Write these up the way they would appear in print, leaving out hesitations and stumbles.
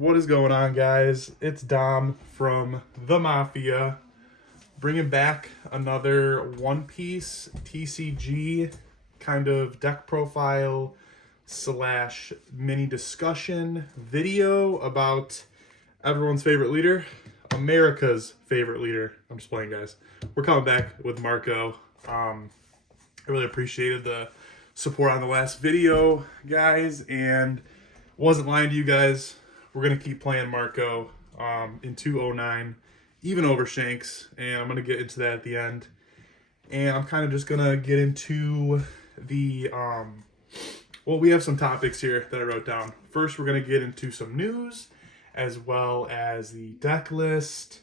What is going on, guys? It's Dom from the Mafia, bringing back another One Piece TCG kind of deck profile slash mini discussion video about everyone's favorite leader, America's favorite leader. I'm just playing, guys. We're coming back with Marco. I really appreciated the support on the last video, guys, and wasn't lying to you guys. We're going to keep playing Marco in 209, even over Shanks, and I'm going to get into that at the end. And I'm kind of just going to get into the, well, we have some topics here that I wrote down. First, we're going to get into some news, as well as the deck list,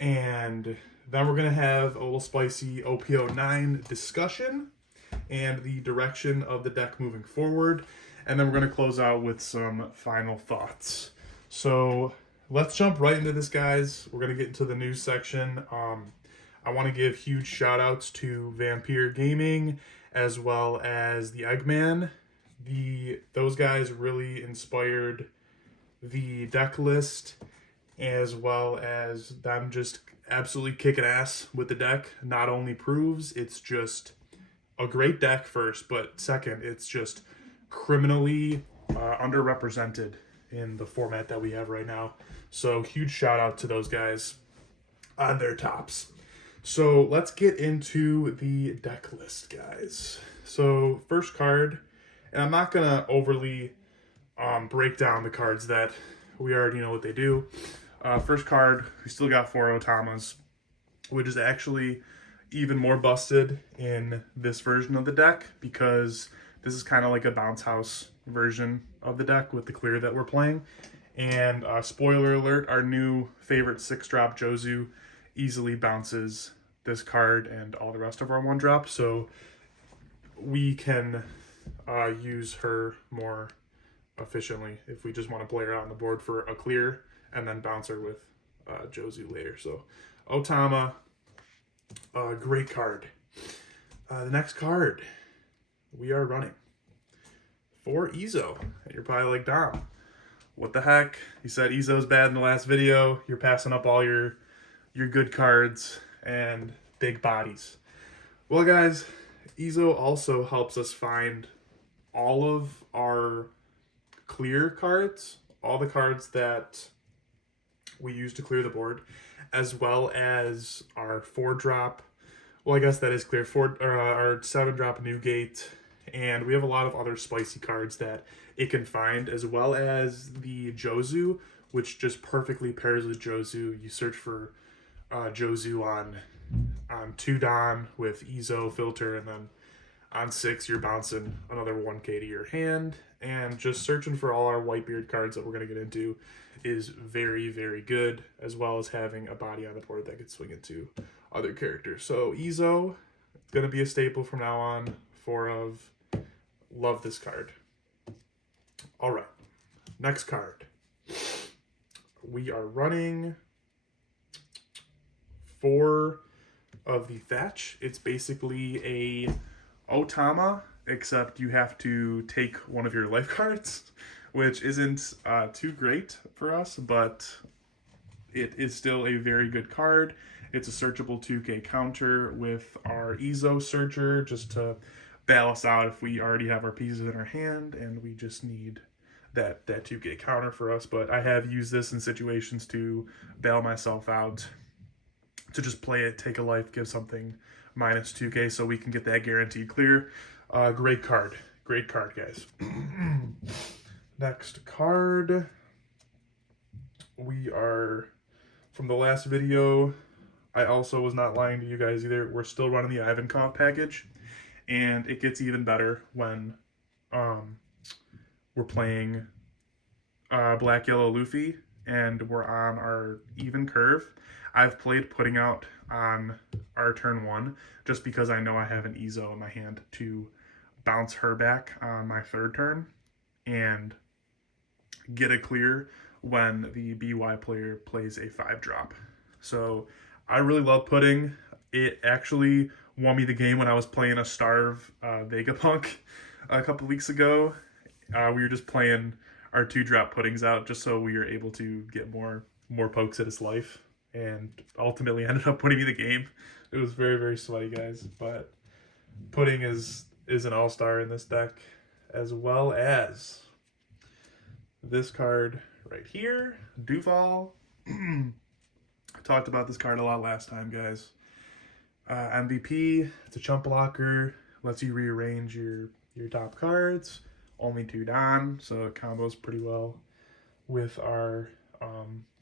and then we're going to have a little spicy OP09 discussion and the direction of the deck moving forward. And then we're going to close out with some final thoughts. So let's jump right into this, guys. We're going to get into the news section. I want to give huge shout outs to Vampire Gaming as well as the Eggman. Those guys really inspired the deck list, as well as them just absolutely kicking ass with the deck. Not only proves it's just a great deck first, but second, it's just criminally underrepresented in the format that we have right now. So huge shout out to those guys on their tops. So let's get into the deck list, guys. So first card, and I'm not gonna overly break down the cards that we already know what they do. First card, we still got 4 Otamas, which is actually even more busted in this version of the deck because this is kind of like a bounce house version of the deck with the clear that we're playing. And spoiler alert, our new favorite 6-drop Jozu easily bounces this card and all the rest of our 1-drop. So we can use her more efficiently if we just want to play her out on the board for a clear and then bounce her with Jozu later. So Otama, great card. The next card we are running for Izo. And you're probably like, Dom, what the heck? You said Izo's bad in the last video. You're passing up all your good cards and big bodies. Well, guys, Izo also helps us find all of our clear cards, all the cards that we use to clear the board, as well as our 4-drop. Well, I guess that is clear. Our 7-drop Newgate, and we have a lot of other spicy cards that it can find, as well as the Jozu, which just perfectly pairs with Jozu. You search for Jozu on 2 Don with Izo filter, and then on 6 you're bouncing another 1k to your hand. And just searching for all our Whitebeard cards that we're going to get into is very, very good, as well as having a body on the board that could swing into other characters. So Izo, going to be a staple from now on. 4 of. Love this card. All right, next card. We are running 4 of the Thatch. It's basically a Otama, except you have to take one of your life cards, which isn't too great for us, but it is still a very good card. It's a searchable 2k counter with our Izo searcher just to bail us out if we already have our pieces in our hand and we just need that 2k counter for us. But I have used this in situations to bail myself out, to just play it, take a life, give something minus 2k so we can get that guaranteed clear. Great card, guys. Next card, we are from the last video. I also was not lying to you guys either. We're still running the Ivankov package, and it gets even better when we're playing Black Yellow Luffy and we're on our even curve. I've played putting out on our turn 1 just because I know I have an Izo in my hand to bounce her back on my 3rd turn and get a clear when the BY player plays a 5-drop. So I really love putting. It actually won me the game when I was playing a Starve Vegapunk a couple weeks ago. We were just playing our 2-drop puddings out just so we were able to get more pokes at his life, and ultimately ended up winning the game. It was very, very sweaty, guys, but pudding is an all-star in this deck, as well as this card right here, Duval. I talked about this card a lot last time, guys. MVP, it's a chump blocker, lets you rearrange your top cards, only 2 Don, so it combos pretty well with our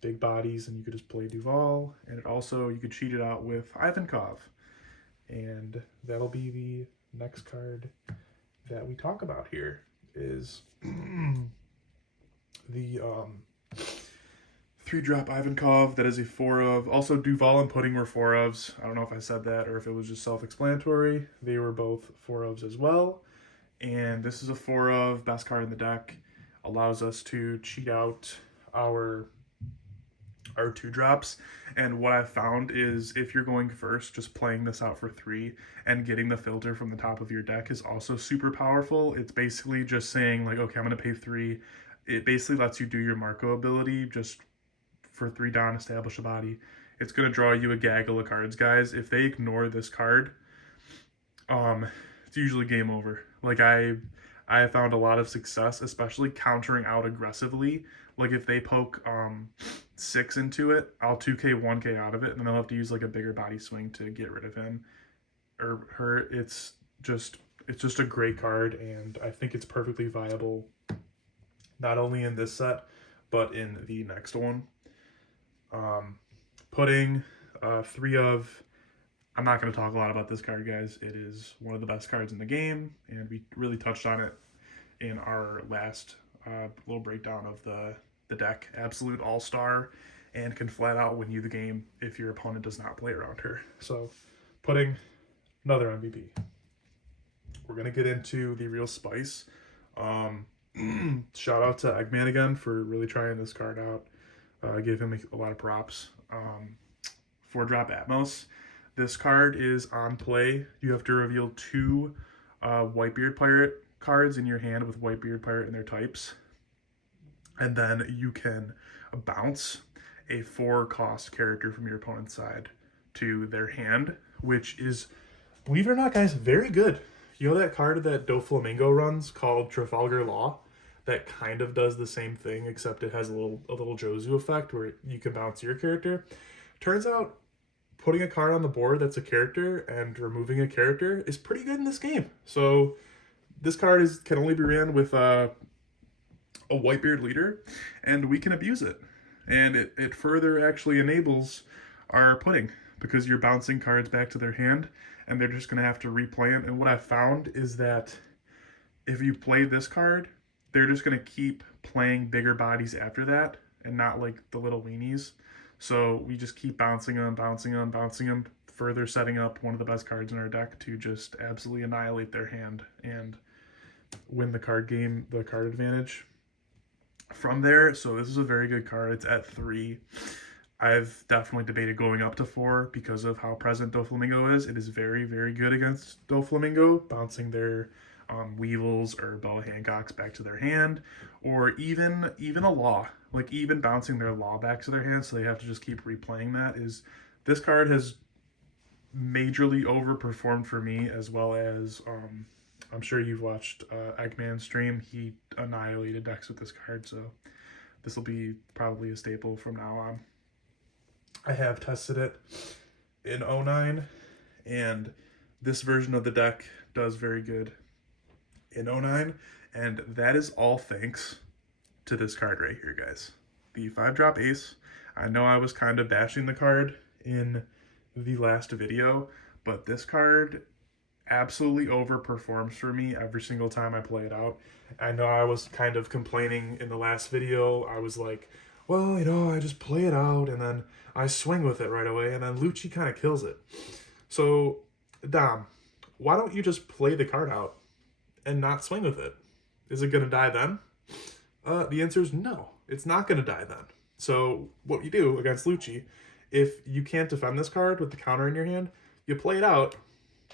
big bodies, and you could just play Duval, and it also, you could cheat it out with Ivankov, and that'll be the next card that we talk about here, is the 3-drop Ivankov. That is a 4-of. Also, Duval and Pudding were 4-ofs. I don't know if I said that or if it was just self-explanatory. They were both 4-ofs as well. And this is a 4-of, best card in the deck. Allows us to cheat out our 2-drops. And what I've found is if you're going first, just playing this out for 3 and getting the filter from the top of your deck is also super powerful. It's basically just saying, like, okay, I'm going to pay 3. It basically lets you do your Marco ability just for 3 Don, establish a body. It's going to draw you a gaggle of cards, guys. If they ignore this card, it's usually game over. Like, I have found a lot of success, especially countering out aggressively. Like, if they poke 6 into it, I'll 2k 1k out of it, and then they'll have to use like a bigger body swing to get rid of him or her. It's just a great card, and I think it's perfectly viable not only in this set but in the next one. Pudding, 3-of. I'm not going to talk a lot about this card, guys. It is one of the best cards in the game, and we really touched on it in our last little breakdown of the deck. Absolute all-star, and can flat out win you the game if your opponent does not play around her. So, Pudding, another MVP. We're going to get into the real spice. Shout out to Eggman again for really trying this card out. Give him a lot of props. 4-drop Atmos. This card is on play. You have to reveal 2 Whitebeard Pirate cards in your hand with Whitebeard Pirate and their types. And then you can bounce a 4-cost character from your opponent's side to their hand, which is, believe it or not, guys, very good. You know that card that Doflamingo runs called Trafalgar Law? That kind of does the same thing, except it has a little Jozu effect where you can bounce your character. Turns out putting a card on the board that's a character and removing a character is pretty good in this game. So this card can only be ran with a Whitebeard leader, and we can abuse it. And it further actually enables our Pudding, because you're bouncing cards back to their hand, and they're just going to have to replay them. And what I found is that if you play this card, they're just going to keep playing bigger bodies after that, and not like the little weenies. So we just keep bouncing them, further setting up one of the best cards in our deck to just absolutely annihilate their hand and win the card game, the card advantage from there. So this is a very good card. It's at 3. I've definitely debated going up to 4 because of how present Doflamingo is. It is very, very good against Doflamingo, bouncing their Weevils or Boa Hancocks back to their hand, or even a Law, like even bouncing their Law back to their hand, so they have to just keep replaying that. This card has majorly overperformed for me, as well as I'm sure you've watched Eggman's stream. He annihilated decks with this card, so this will be probably a staple from now on. I have tested it in 09, and this version of the deck does very good in 09, and that is all thanks to this card right here, guys. The 5-drop Ace. I know I was kind of bashing the card in the last video, but this card absolutely overperforms for me every single time I play it out. I know I was kind of complaining in the last video. I was like, well, you know, I just play it out and then I swing with it right away, and then Lucci kind of kills it. So, Dom, why don't you just play the card out and not swing with it? Is it going to die then? The answer is no. It's not going to die then. So what you do against Lucci, if you can't defend this card with the counter in your hand, you play it out.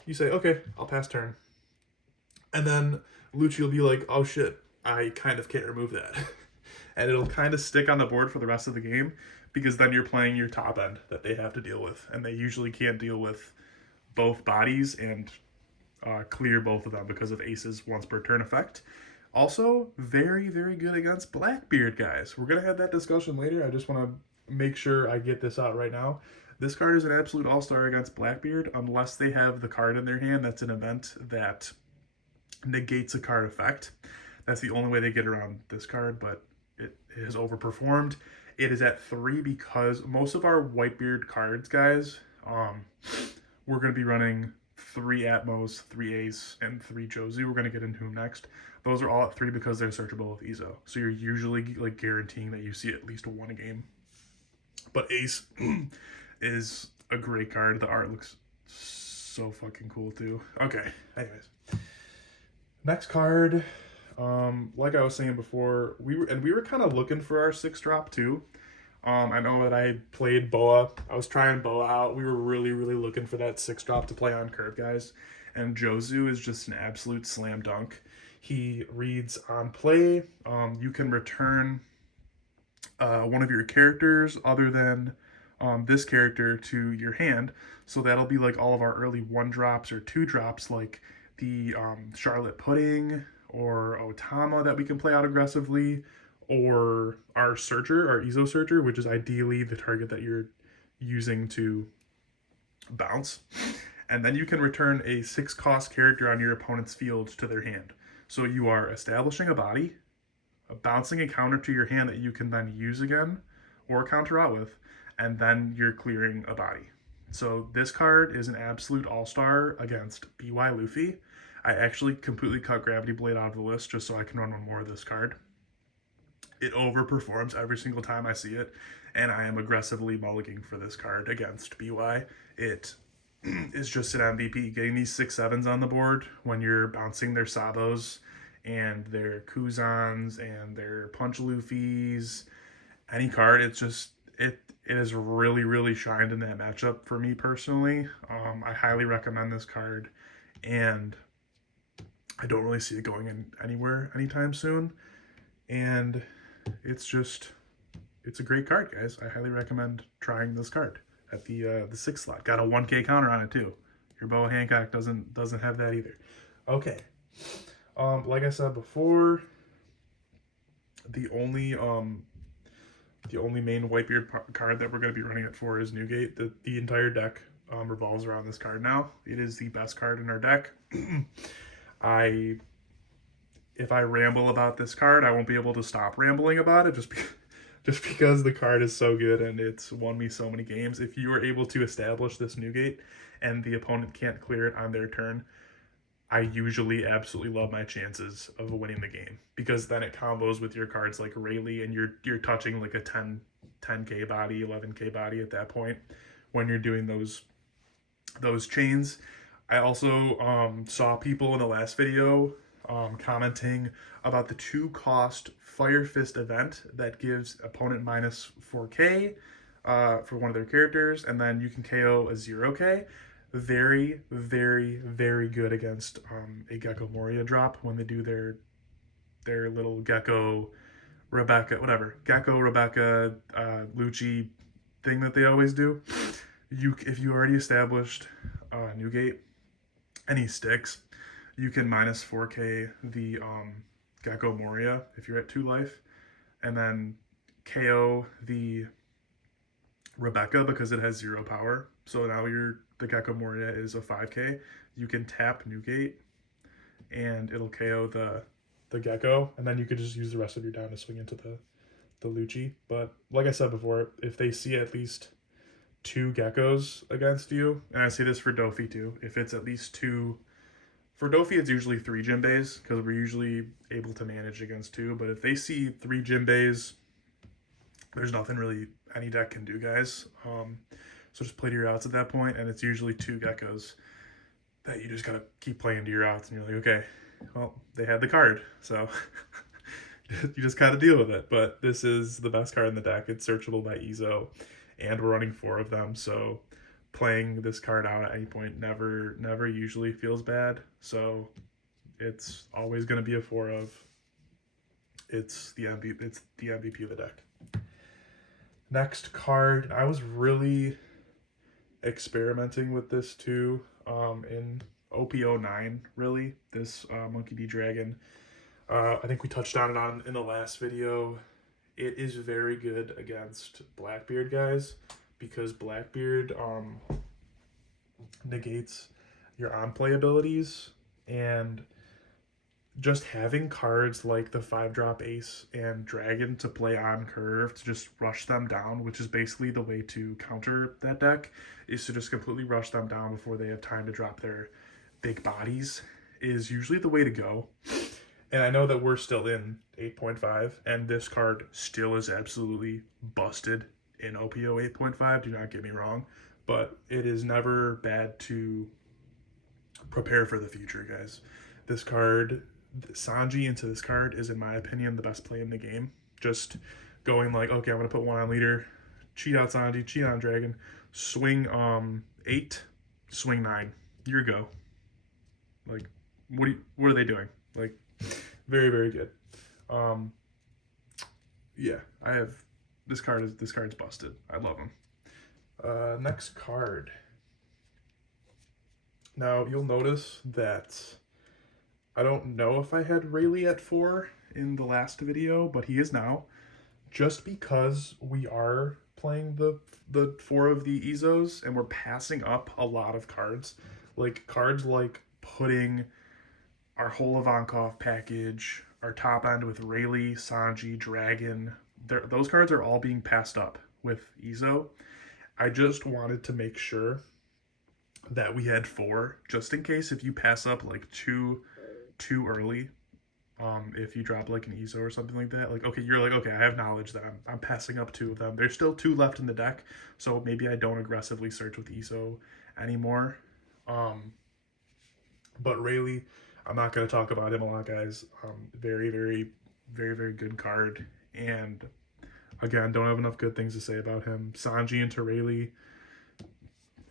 You say, okay, I'll pass turn. And then Lucci will be like, oh shit, I kind of can't remove that. and it'll kind of stick on the board for the rest of the game, because then you're playing your top end that they have to deal with, and they usually can't deal with both bodies and clear both of them because of Ace's once per turn effect. Also, very, very good against Blackbeard, guys. We're going to have that discussion later. I just want to make sure I get this out right now. This card is an absolute all-star against Blackbeard unless they have the card in their hand that's an event that negates a card effect. That's the only way they get around this card, but it has overperformed. It is at 3 because most of our Whitebeard cards, guys, we're going to be running 3 Atmos, 3 Ace, and 3 Jozu. We're going to get into them next. Those are all at 3 because they're searchable with Ezo. So you're usually like guaranteeing that you see at least one a game. But Ace is a great card. The art looks so fucking cool too. Okay, anyways. Next card, like I was saying before, we were kind of looking for our 6-drop too. I know that I played Boa. I was trying Boa out. We were really, really looking for that 6-drop to play on curve, guys. And Jozu is just an absolute slam dunk. He reads on play. You can return one of your characters other than this character to your hand. So that'll be like all of our early 1-drops or 2-drops, like the Charlotte Pudding or Otama that we can play out aggressively, or our Searcher, our Ezo Searcher, which is ideally the target that you're using to bounce. And then you can return a 6-cost character on your opponent's field to their hand. So you are establishing a body, bouncing a counter to your hand that you can then use again or counter out with, and then you're clearing a body. So this card is an absolute all-star against BY Luffy. I actually completely cut Gravity Blade out of the list just so I can run one more of this card. It overperforms every single time I see it, and I am aggressively mulliganing for this card against BY. It is just an MVP. Getting these 6/7s on the board when you're bouncing their Sabos and their Kuzans and their Punch Luffys, any card, it's just, it has really, really shined in that matchup for me personally. I highly recommend this card, and I don't really see it going in anywhere anytime soon. And it's a great card, guys. I highly recommend trying this card at the 6th slot. Got a 1K counter on it too. Your Boa Hancock doesn't have that either. Okay. Like I said before, the only main Whitebeard card that we're going to be running it for is Newgate. The entire deck revolves around this card now. It is the best card in our deck. If I ramble about this card, I won't be able to stop rambling about it just because the card is so good and it's won me so many games. If you are able to establish this Newgate and the opponent can't clear it on their turn, I usually absolutely love my chances of winning the game, because then it combos with your cards like Rayleigh, and you're touching like a 10K body, 11K body at that point when you're doing those chains. I also saw people in the last video commenting about the 2-cost Fire Fist event that gives opponent minus 4K for one of their characters, and then you can KO a 0K. Very, very, very good against a Gecko Moria drop when they do their little Gecko Rebecca, whatever, Gecko Rebecca Lucci thing that they always do. If you already established Newgate and he sticks, you can minus 4K the Gecko Moria if you're at 2 life, and then KO the Rebecca because it has 0 power. So now the Gecko Moria is a 5K. You can tap Newgate and it'll KO the Gecko, and then you could just use the rest of your down to swing into the Lucci. But like I said before, if they see at least 2 Geckos against you, and I see this for Dofi too, if it's at least 2, for Dofi it's usually 3 Jinbeis because we're usually able to manage against 2, but if they see 3 Jinbeis, there's nothing really any deck can do, guys. So just play to your outs at that point, and it's usually 2 Geckos that you just gotta keep playing to your outs, and you're like, okay, well, they had the card, so you just gotta deal with it. But this is the best card in the deck. It's searchable by Ezo, and we're running 4 of them, so playing this card out at any point never usually feels bad. So it's always gonna be a 4 of. it's the MVP of the deck. Next card, I was really experimenting with this too in OP09, really, this Monkey D Dragon. I think we touched on it in the last video. It is very good against Blackbeard, guys, because Blackbeard negates your on-play abilities, and just having cards like the 5-drop Ace and Dragon to play on curve to just rush them down, which is basically the way to counter that deck, is to just completely rush them down before they have time to drop their big bodies, is usually the way to go. And I know that we're still in 8.5, and this card still is absolutely busted in OPO 8.5, do not get me wrong, but it is never bad to prepare for the future, guys. This card, Sanji into this card is, in my opinion, the best play in the game. Just going like, okay, I'm going to put 1 on leader, cheat out Sanji, cheat on Dragon, swing 8, swing 9, your go. Like, what are they doing? Like, very, very good. Yeah, I have this card's busted. I love him. Next card. Now you'll notice that I don't know if I had Rayleigh at 4 in the last video, but he is now, just because we are playing the 4 of the Izos and we're passing up a lot of cards. Like cards like putting our whole Ivankov package, our top end with Rayleigh, Sanji, Dragon, those cards are all being passed up with Izo. I just wanted to make sure that we had 4, just in case if you pass up like too early, if you drop like an Izo or something like that, like, okay, you're like, okay, I have knowledge that I'm passing up 2 of them. There's still 2 left in the deck, so maybe I don't aggressively search with Izo anymore. But Rayleigh, I'm not going to talk about him a lot, guys. Very, very, very, very good card. And again, don't have enough good things to say about him. Sanji into Rayleigh,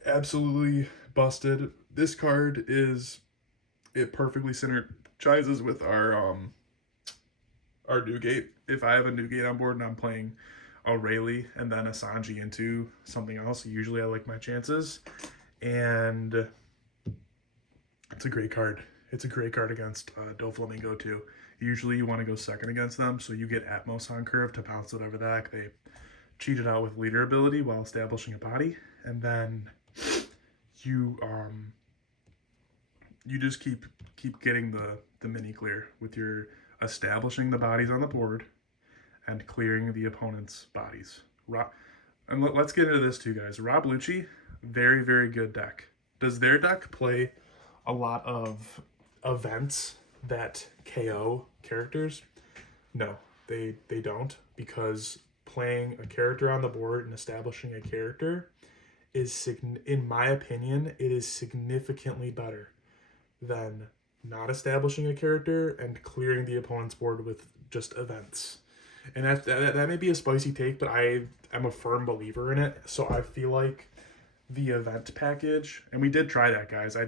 absolutely busted. This card it perfectly synergizes with our Newgate. If I have a Newgate on board and I'm playing a Rayleigh and then a Sanji into something else, usually I like my chances. And it's a great card. It's a great card against Doflamingo too. Usually you want to go second against them, so you get Atmos on curve to bounce whatever the heck they cheated out with leader ability while establishing a body, and then you just keep getting the mini clear with your establishing the bodies on the board and clearing the opponent's bodies. And let's get into this too, guys. Rob Lucci, very, very good deck. Does their deck play a lot of events that KO characters? No, they don't, because playing a character on the board and establishing a character is, in my opinion, it is significantly better than not establishing a character and clearing the opponent's board with just events. And that may be a spicy take, but I am a firm believer in it. So I feel like the event package, and we did try that, guys. I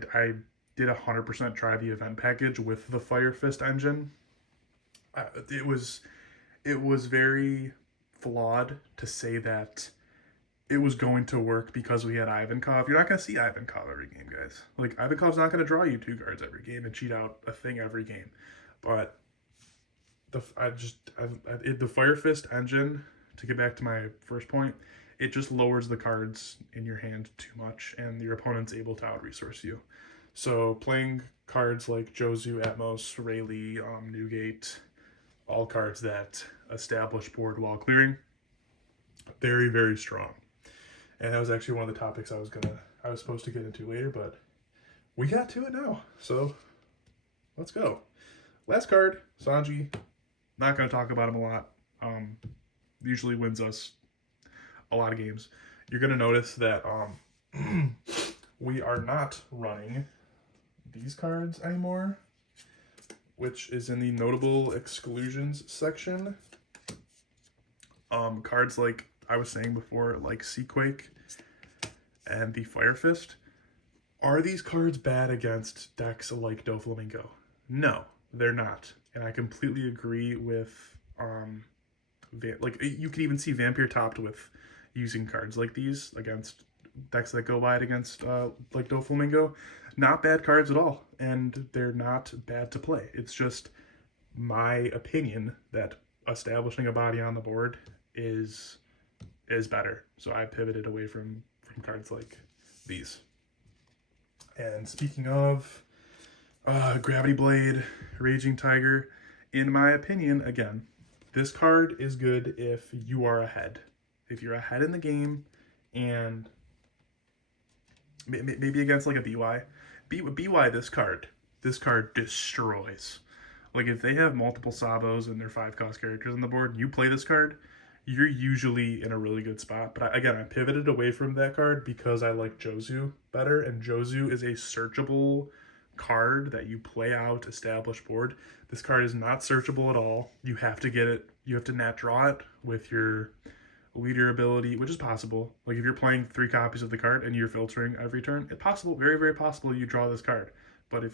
did 100% try the event package with the Fire Fist engine. It was very flawed to say that it was going to work because we had Ivankov. You're not going to see Ivankov every game, guys. Like, Ivankov's not going to draw you 2 cards every game and cheat out a thing every game. But the Fire Fist engine, to get back to my first point, it just lowers the cards in your hand too much, and your opponent's able to out-resource you. So playing cards like Jozu, Atmos, Rayleigh, Newgate, all cards that establish board while clearing, very, very strong. And that was actually one of the topics I was supposed to get into later, but we got to it now. So let's go. Last card, Sanji. Not going to talk about him a lot. Usually wins us a lot of games. You're going to notice that we are not running these cards anymore, which is in the notable exclusions section. Cards like I was saying before, like Seaquake and the Fire Fist. Are these cards bad against decks like Doflamingo? No, they're not. And I completely agree with like you can even see Vampire topped with using cards like these against decks that go wide against like Doflamingo. Not bad cards at all, and they're not bad to play. It's just my opinion that establishing a body on the board is better. So I pivoted away from cards like these. And speaking of Gravity Blade, Raging Tiger, in my opinion, again, this card is good if you are ahead. If you're ahead in the game and maybe against like a BY. BY, this card destroys. Like if they have multiple Sabos and their 5-cost characters on the board and you play this card, you're usually in a really good spot. But again, I pivoted away from that card because I like Jozu better, and Jozu is a searchable card that you play out, establish board. This card is not searchable at all. You have to get it, you have to nat draw it with your leader ability, which is possible. Like if you're playing 3 copies of the card and you're filtering every turn, it's possible, very, very possible you draw this card. But if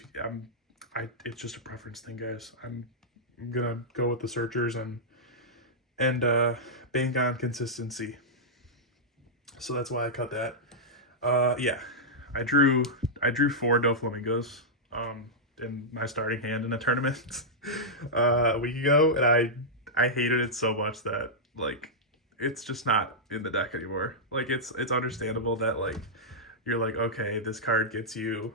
it's just a preference thing, guys. I'm gonna go with the searchers and bank on consistency. So that's why I cut that. Yeah, I drew 4 Doflamingos in my starting hand in a tournament a week ago, and I hated it so much that like it's just not in the deck anymore. Like it's understandable that like you're like, okay, this card gets you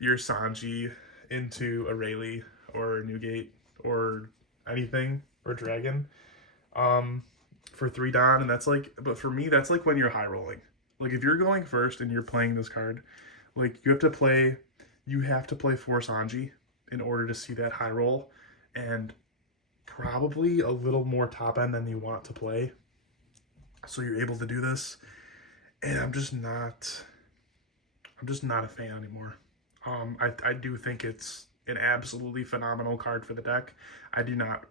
your Sanji into a Rayleigh or a Newgate or anything or Dragon for 3 Don, and that's like, but for me that's like when you're high rolling. Like if you're going first and you're playing this card, like you have to play 4 Sanji in order to see that high roll, and probably a little more top end than you want to play. So you're able to do this, and I'm just not a fan anymore. I do think it's an absolutely phenomenal card for the deck. I do not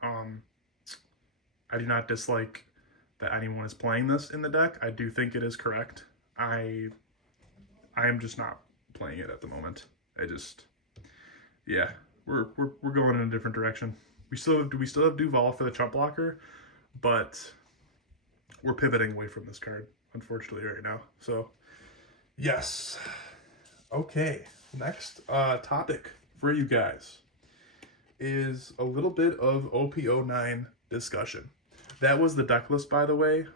dislike that anyone is playing this in the deck. I do think it is correct. I am just not playing it at the moment. Yeah, we're going in a different direction. We still have Duval for the chump blocker, but we're pivoting away from this card, unfortunately, right now. So, yes. Okay, next topic for you guys is a little bit of OP09 discussion. That was the deck list, by the way.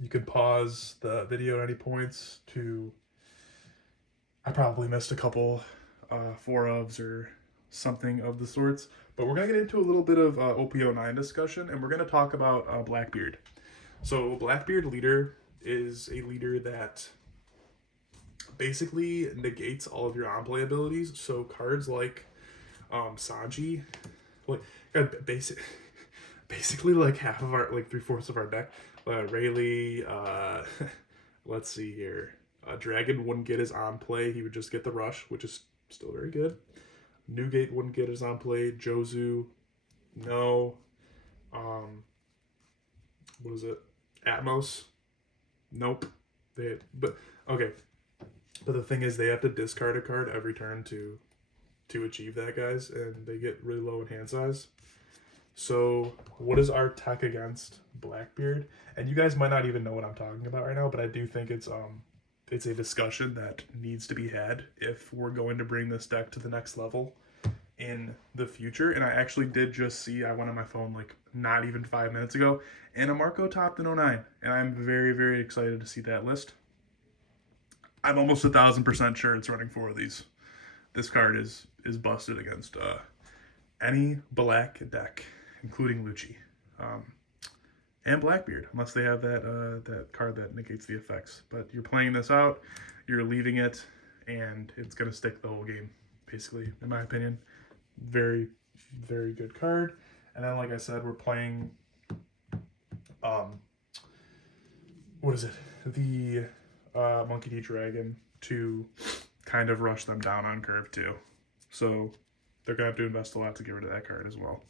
You could pause the video at any points to... I probably missed a couple 4-ofs or something of the sorts, but we're going to get into a little bit of OP09 discussion, and we're going to talk about Blackbeard. So Blackbeard leader is a leader that basically negates all of your on-play abilities. So cards like Sanji, like basically like half of our, like 3/4 of our deck, Rayleigh, let's see here, Dragon wouldn't get his on-play, he would just get the rush, which is still very good. Newgate wouldn't get his on play. Jozu, no. What is it? Atmos, nope. But the thing is, they have to discard a card every turn to achieve that, guys, and they get really low in hand size. So what is our tech against Blackbeard? And you guys might not even know what I'm talking about right now, but I do think it's a discussion that needs to be had if we're going to bring this deck to the next level in the future. And I actually did just see, I went on my phone like not even 5 minutes ago, and a Marco topped in 09, and I'm very, very excited to see that list. I'm almost 1,000% sure it's running 4 of these. This card is busted against any black deck, including Lucci. And Blackbeard, unless they have that card that negates the effects. But you're playing this out, you're leaving it, and it's going to stick the whole game, basically, in my opinion. Very, very good card. And then, like I said, we're playing, what is it? The Monkey D Dragon to kind of rush them down on curve, too. So they're going to have to invest a lot to get rid of that card as well.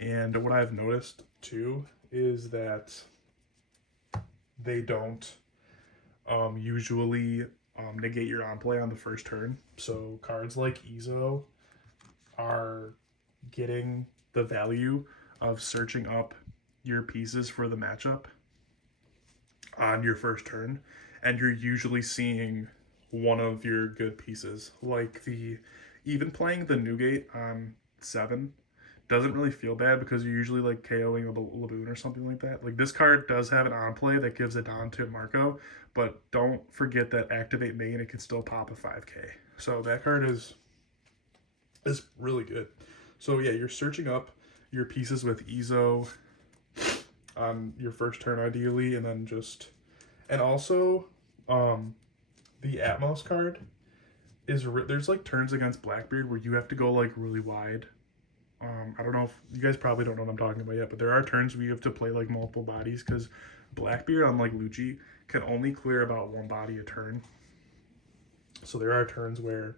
And what I've noticed, too, is that they don't usually negate your on play on the first turn. So cards like Izo are getting the value of searching up your pieces for the matchup on your first turn, and you're usually seeing one of your good pieces. Like even playing the Newgate on 7 doesn't really feel bad because you're usually like KOing a Laboon or something like that. Like this card does have an on play that gives it on to Marco, but don't forget that activate main, it can still pop a 5k. So that card is really good. So yeah, you're searching up your pieces with Ezo on your first turn ideally, and then and also the Atmos card is there's like turns against Blackbeard where you have to go like really wide. I don't know if you guys probably don't know what I'm talking about yet, but there are turns where you have to play like multiple bodies because Blackbeard, unlike Lucci, can only clear about one body a turn. So there are turns where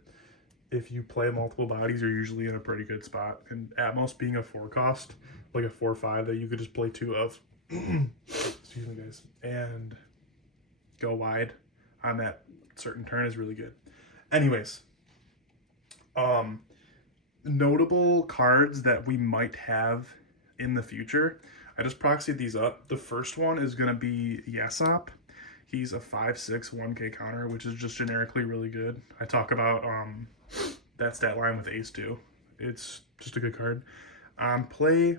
if you play multiple bodies, you're usually in a pretty good spot. And Atmos being a 4 cost, like a 4/5 that you could just play 2 of, excuse me guys, and go wide on that certain turn is really good. Anyways, notable cards that we might have in the future. I just proxied these up. The first one is going to be Yasop. He's a 5/6 1k counter, which is just generically really good. I talk about that stat line with Ace 2. It's just a good card. On play,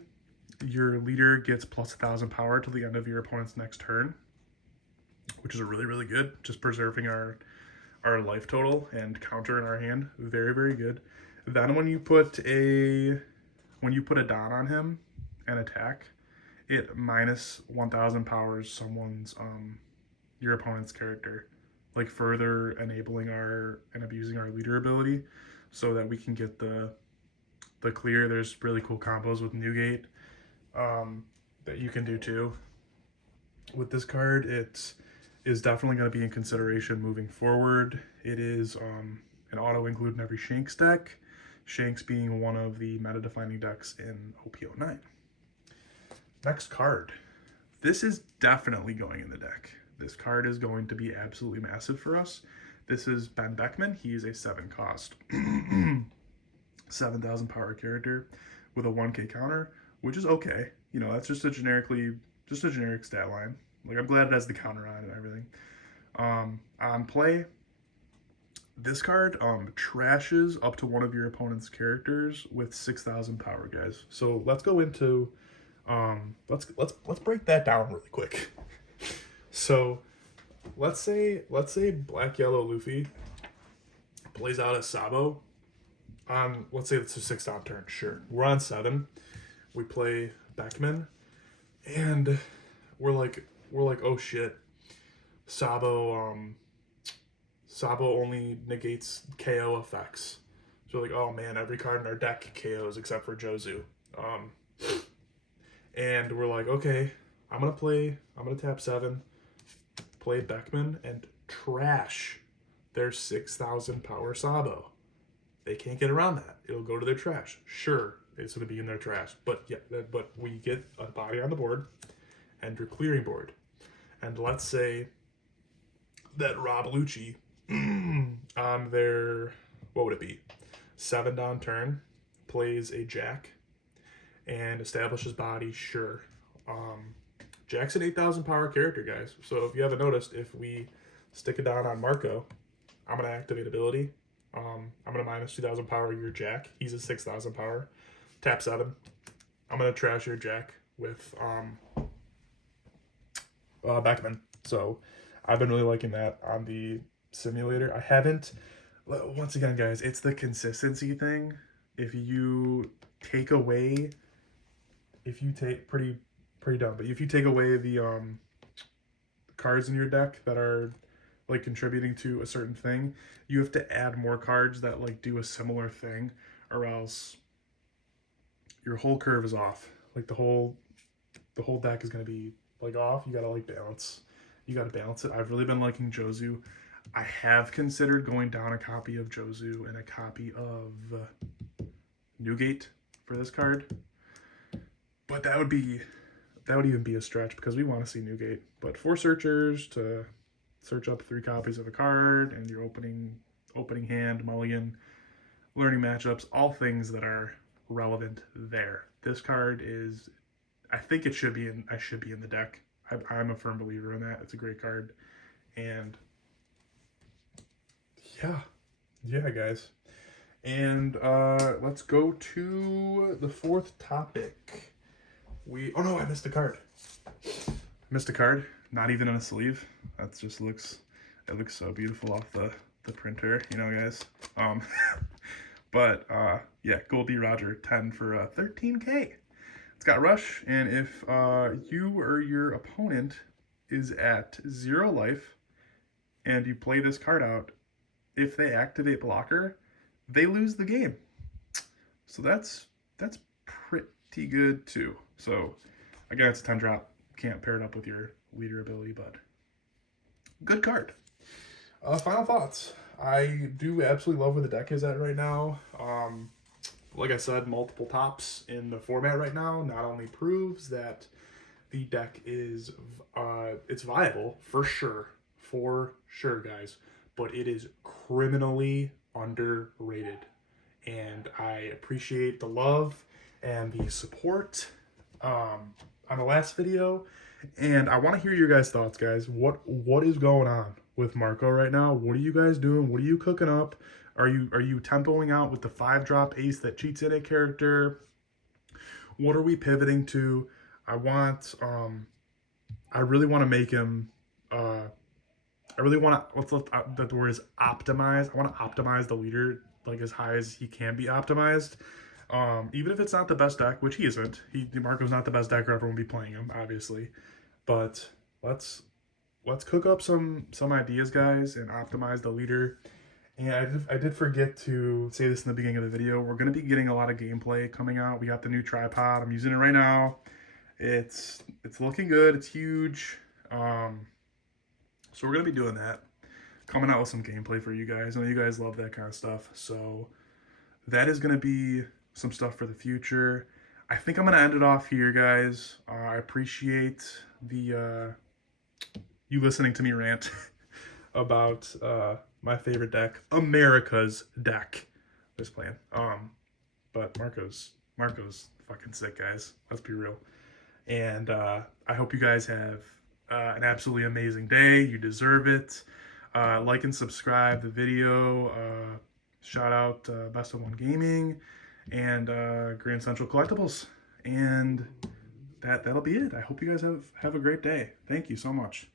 your leader gets plus 1,000 power till the end of your opponent's next turn, which is a really, really good. Just preserving our life total and counter in our hand. Very, very good. Then when you put a Don on him and attack, it minus 1,000 powers someone's your opponent's character, like further enabling and abusing our leader ability, so that we can get the clear. There's really cool combos with Newgate that you can do too. With this card, it is definitely going to be in consideration moving forward. It is an auto include in every Shanks deck. Shanks being one of the meta-defining decks in OP09. Next card. This is definitely going in the deck. This card is going to be absolutely massive for us. This is Ben Beckman. He is a 7 cost, 7,000 power character with a 1k counter, which is okay. You know, that's just a generic stat line. Like, I'm glad it has the counter on it and everything. On play, this card trashes up to one of your opponent's characters with 6,000 power, guys. So let's go into let's break that down really quick. So let's say Black Yellow Luffy plays out a Sabo on, let's say it's a 6 down turn. Sure, we're on 7. We play Beckman, and we're like, oh shit, Sabo only negates KO effects. So we're like, oh man, every card in our deck KOs except for Jozu. And we're like, okay, I'm gonna tap 7, play Beckman, and trash their 6,000 power Sabo. They can't get around that. It'll go to their trash. Sure, it's gonna be in their trash, but yeah, but we get a body on the board, and your clearing board. And let's say that Rob Lucci on their, what would it be, 7 down turn, plays a Jack and establishes body. Sure, Jack's an 8,000 power character, guys. So if you haven't noticed, if we stick it down on Marco, I'm gonna activate ability. I'm gonna minus 2,000 power your Jack. He's a 6,000 power. Tap 7. I'm gonna trash your Jack with Beckman. So I've been really liking that on the simulator. I haven't, once again guys, it's the consistency thing. If you take away, pretty dumb, but if you take away the cards in your deck that are like contributing to a certain thing, you have to add more cards that like do a similar thing, or else your whole curve is off. Like the whole deck is gonna be like off. You gotta like balance. You gotta balance it. I've really been liking Jozu. I have considered going down a copy of Jozu and a copy of Newgate for this card, but that would even be a stretch because we want to see Newgate. But 4 searchers to search up 3 copies of a card, and your opening hand, mulligan, learning matchups, all things that are relevant there. This card is, I think it should be in, I should be in the deck. I'm a firm believer in that. It's a great card. And yeah, guys. And let's go to the fourth topic. Oh no, I missed a card. Missed a card. Not even in a sleeve. That just looks, it looks so beautiful off the printer, you know, guys. But yeah, Goldie Roger 10 for 13K. It's got rush, and if you or your opponent is at 0 life and you play this card out, if they activate blocker, they lose the game. So that's pretty good too. So again, it's a 10 drop. Can't pair it up with your leader ability, but good card. Final thoughts. I do absolutely love where the deck is at right now. Like I said, multiple tops in the format right now not only proves that the deck is it's viable for sure, guys, but it is criminally underrated. And I appreciate the love and the support on the last video. And I want to hear your guys' thoughts, guys. What is going on with Marco right now? What are you guys doing? What are you cooking up? Are you tempoing out with the 5-drop ace that cheats in a character? What are we pivoting to? I really want to make him I really want to, the word is optimize. I want to optimize the leader like as high as he can be optimized. Even if it's not the best deck, which he isn't. Marco's not the best deck, or everyone will be playing him, obviously. But let's cook up some ideas, guys, and optimize the leader. And I did forget to say this in the beginning of the video. We're going to be getting a lot of gameplay coming out. We got the new tripod. I'm using it right now. It's looking good. It's huge. So we're going to be doing that. Coming out with some gameplay for you guys. I know you guys love that kind of stuff. So that is going to be some stuff for the future. I think I'm going to end it off here, guys. I appreciate the you listening to me rant about my favorite deck, America's deck. Just playing. But Marco's fucking sick, guys. Let's be real. And I hope you guys have an absolutely amazing day. You deserve it. Like and subscribe the video. Shout out Best of One Gaming and Grand Central Collectibles. And that'll be it. I hope you guys have a great day. Thank you so much.